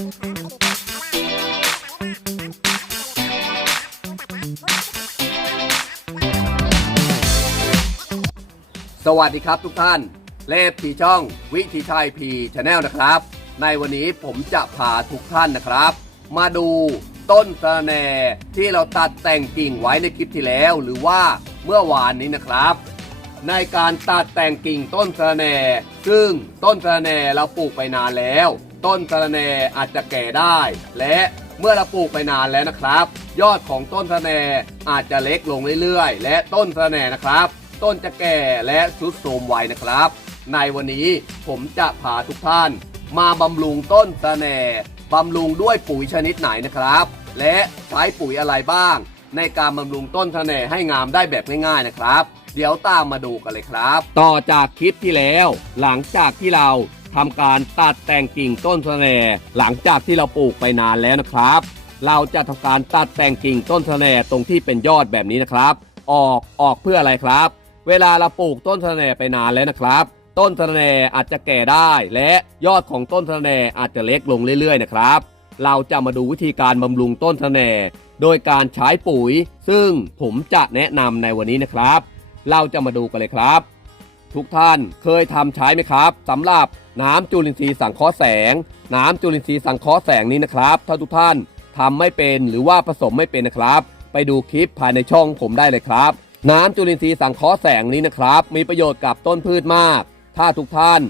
สวัสดีครับทุกท่าน เลฟทีช่องวิธีชัยพีชาแนลนะครับ ในวันนี้ผมจะพาทุกท่านนะครับ มาดูต้นสะแหน่ที่เราตัดแต่งกิ่งไว้ในคลิปที่แล้ว หรือว่าเมื่อวานนี้นะครับ ในการตัดแต่งกิ่งต้นสะแหน่ซึ่งต้นสะระแหน่เราปลูกไปนานแล้ว ต้นสะระแหน่อาจจะแก่ได้ และเมื่อเราปลูกไปนานแล้วนะครับ ยอดของต้นสะระแหน่อาจจะเล็กลงเรื่อยๆ และต้นสะระแหน่นะครับ ต้นจะแก่และทรุดโทรมไวนะครับ ในวันนี้ผมจะพาทุกท่าน มาบำรุงต้นสะแหน่บำรุงด้วยปุ๋ยชนิดไหนนะครับ และใช้ปุ๋ยอะไรบ้าง ในการบำรุงต้นสะแหน่ให้งามได้แบบง่ายๆนะครับ เดี๋ยวตามมาดูกันเลยครับ ต่อจากคลิปที่แล้ว หลังจากที่เรา ทำการตัดแต่งกิ่งต้นสะแหน่หลังจากที่เราปลูกไปนานแล้วนะครับ เราจะทำการตัดแต่งกิ่งต้นสะแหน่ตรงที่เป็นยอดแบบนี้นะครับ ออกออกเพื่ออะไรครับ เวลาเราปลูกต้นสะแหน่ไปนานแล้วนะครับต้นสะแหน่อาจจะแก่ได้ และยอดของต้นสะแหน่อาจจะเล็กลงเรื่อยๆนะครับ เราจะมาดูวิธีการบำรุงต้นสะแหน่โดยการใช้ปุ๋ย ซึ่งผมจะแนะนำในวันนี้นะครับ เราจะมาดูกันเลยครับ ทุกท่านเคยทำใช้ไหมครับสำหรับน้ำจุลินทรีย์สังเคราะห์แสง น้ำจุลินทรีย์สังเคราะห์แสงนี้นะครับ ถ้าทุกท่านทำไม่เป็นหรือว่าผสมไม่เป็นนะครับ ไปดูคลิปภายในช่องผมได้เลยครับ น้ำจุลินทรีย์สังเคราะห์แสงนี้นะครับ มีประโยชน์กับต้นพืชมาก ถ้าทุกท่าน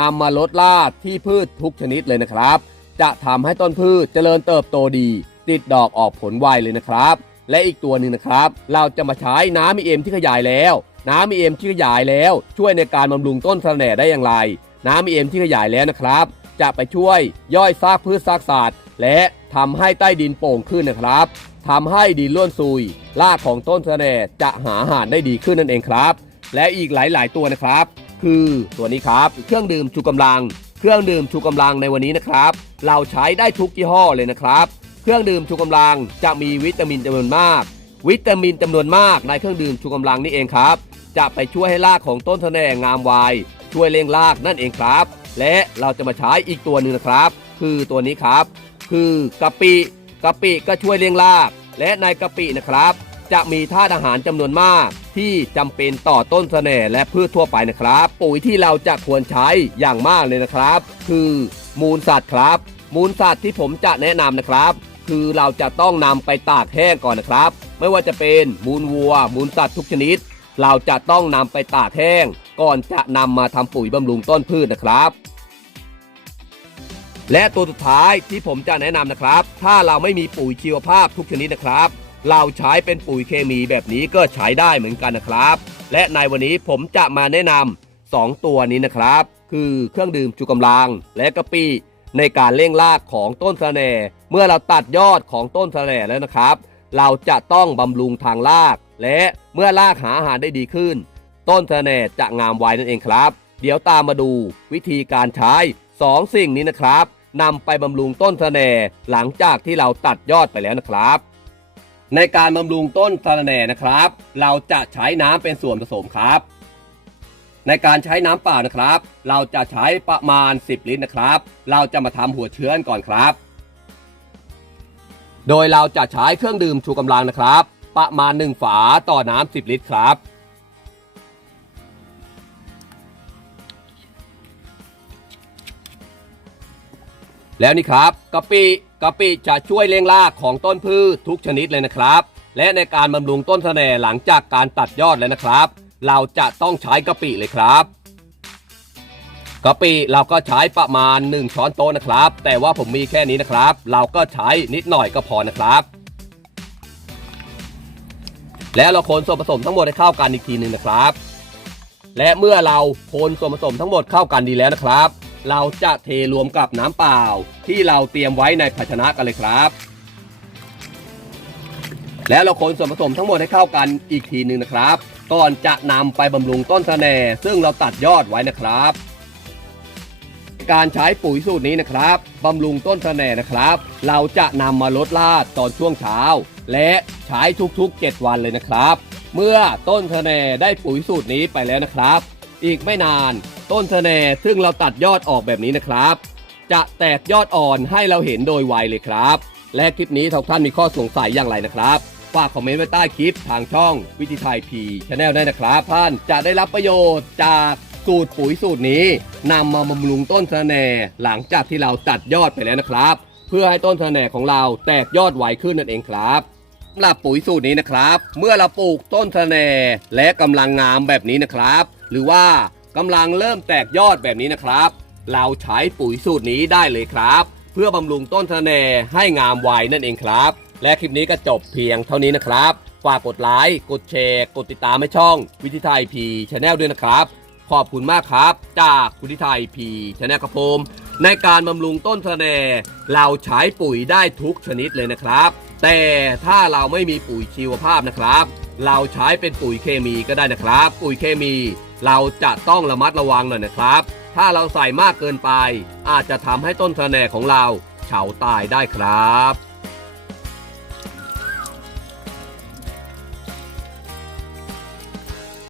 นำมาลดรากที่พืชทุกชนิดเลยนะครับ จะทำให้ต้นพืชเจริญเติบโตดี ติดดอกออกผลไวเลยนะครับ และอีกตัวหนึ่งนะครับ เราจะมาใช้น้ำมีเอ็มที่ขยายแล้ว น้ำมีเอ็มที่ขยายแล้ว ช่วยในการบำรุงต้นสะแหน่ได้อย่างไร น้ำมีเอ็มที่ขยายแล้วนะครับ จะไปช่วยย่อยซากพืชซากสัตว์และทำให้ใต้ดินโป่งขึ้นนะครับทำให้ดินร่วนซุยรากของต้นสะแหน่จะหาอาหารได้ดีขึ้นนั่นเองครับ และอีกหลาย ๆ ตัวนะครับ คือตัวนี้ครับเครื่องดื่มชูกำลัง เครื่องดื่มชูกำลังในวันนี้นะครับ เราใช้ได้ทุกยี่ห้อเลยนะครับ เครื่องดื่มชูกำลังจะมีวิตามินจำนวนมาก วิตามินจำนวนมากในเครื่องดื่มชูกำลังนี่เองครับ จะไปช่วยให้รากของต้นสะแหน่งามวาย ช่วยเลี้ยงรากนั่นเองครับ และเราจะมาใช้อีกตัวหนึ่งนะครับ คือตัวนี้ครับ คือกะปิกะปิก็ช่วยเลี้ยงราก และในกะปินะครับ จะมีธาตุอาหารจำนวนมาก ที่จำเป็นต่อต้นสะแหน่และพืชทั่วไปนะครับ ปุ๋ยที่เราจะควรใช้อย่างมากเลยนะครับ คือมูลสัตว์ครับ มูลสัตว์ที่ผมจะแนะนำนะครับ คือเราจะต้องนำไปตากแห้งก่อนนะครับ ไม่ว่าจะเป็นมูลวัว มูลสัตว์ทุกชนิด เราจะต้องนำไปตากแห้ง ก่อนจะนำมาทำปุ๋ยบำรุงต้นพืชนะครับและตัวสุดท้ายที่ผมจะแนะนำนะครับ ถ้าเราไม่มีปุ๋ยชีวภาพทุกชนิดนะครับ เราใช้เป็นปุ๋ยเคมีแบบนี้ก็ใช้ได้เหมือนกันนะครับ และในวันนี้ผมจะมาแนะนำสองตัวนี้นะครับ คือเครื่องดื่มชูกำลังและกะปิในการเร่งรากของต้นสะแหน่เมื่อเราตัดยอดของต้นสะแหน่แล้วนะครับ เราจะต้องบำรุงทางราก และเมื่อรากหาอาหารได้ดีขึ้น ต้นสะแนจะงามไวนั่นเองครับ เดี๋ยวตามมาดูวิธีการใช้สองสิ่งนี้นะครับนำไปบำรุงต้นสะแนหลังจากที่เราตัดยอดไปแล้วนะครับ ในการบำรุงต้นสะระแนนะครับ เราจะใช้น้ำเป็นส่วนผสมครับ ในการใช้น้ำเปล่านะครับ เราจะใช้ประมาณ 10 ลิตรนะครับ เราจะมาทำหัวเชื้อนก่อนครับ โดยเราจะใช้เครื่องดื่มชูกำลังนะครับ ประมาณ 1 ฝาต่อน้ำ10 ลิตรครับ แล้วนี่ครับกะปิกะปิจะช่วยเลี้ยงรากของต้นพืชทุกชนิดเลยนะครับ และในการบำรุงต้นสะแหน่หลังจากการตัดยอดแล้วนะครับ เราจะต้องใช้กะปิเลยครับกะปิเราก็ใช้ประมาณ 1 ช้อนโต๊ะนะครับ แต่ว่าผมมีแค่นี้นะครับ เราก็ใช้นิดหน่อยก็พอนะครับ แล้วเราคนส่วนผสมทั้งหมดให้เข้ากันอีกทีหนึ่งนะครับ และเมื่อเราคนส่วนผสมทั้งหมดเข้ากันดีแล้วนะครับ เราจะเทรวมกับน้ำเปล่า ที่เราเตรียมไว้ในภาชนะกันเลยครับ แล้วเราคนส่วนผสมทั้งหมดให้เข้ากันอีกทีหนึ่งนะครับ ก่อนจะนำไปบำรุงต้นสะแหน่ซึ่งเราตัดยอดไว้นะครับการใช้ปุ๋ยสูตรนี้นะครับบำรุงต้นสะแหน่นะครับ เราจะนำมาลดรากตอนช่วงเช้า และ ใช้ทุกๆ 7 วันเลยนะครับ เมื่อต้นสะแหน่ได้ปุ๋ยสูตรนี้ไปแล้วนะครับ อีกไม่นานต้นสะแหน่ซึ่งเราตัดยอดออกแบบนี้นะครับ จะแตกยอดอ่อนให้เราเห็นโดยไวเลยครับ และคลิปนี้ทุกท่านมีข้อสงสัยอย่างไรนะครับฝากคอมเมนต์ไว้ใต้คลิปทางช่องวิธีไทยพีชแนลได้นะครับ ท่านจะได้รับประโยชน์จากสูตรปุ๋ยสูตรนี้นำมาบำรุงต้นสะแหน่หลังจากที่เราตัดยอดไปแล้วนะครับ เพื่อให้ต้นสะแหน่ของเราแตกยอดไวขึ้นนั่นเองครับ หรับปุ๋ยสูตรนี้นะครับ เมื่อเราปลูกต้นสะแนและกำลังงามแบบนี้นะครับ หรือว่ากำลังเริ่มแตกยอดแบบนี้นะครับ เราใช้ปุ๋ยสูตรนี้ได้เลยครับ เพื่อบำรุงต้นสะแนให้งามไวนั่นเองครับ และคลิปนี้ก็จบเพียงเท่านี้นะครับฝากกดไลค์กดแชร์กดติดตามให้ช่องวิธีไทยพีชแนลด้วยนะครับ ขอบคุณมากครับ จากวิธีไทยพีชแนลครับผมในการบำรุงต้นสะแหน่เราใช้ปุ๋ยได้ทุกชนิดเลยนะครับ แต่ถ้าเราไม่มีปุ๋ยชีวภาพนะครับ เราใช้เป็นปุ๋ยเคมีก็ได้นะครับ ปุ๋ยเคมี เราจะต้องระมัดระวังหน่อยนะครับ ถ้าเราใส่มากเกินไป อาจจะทำให้ต้นสะแหน่ของเราเฉาตายได้ครับ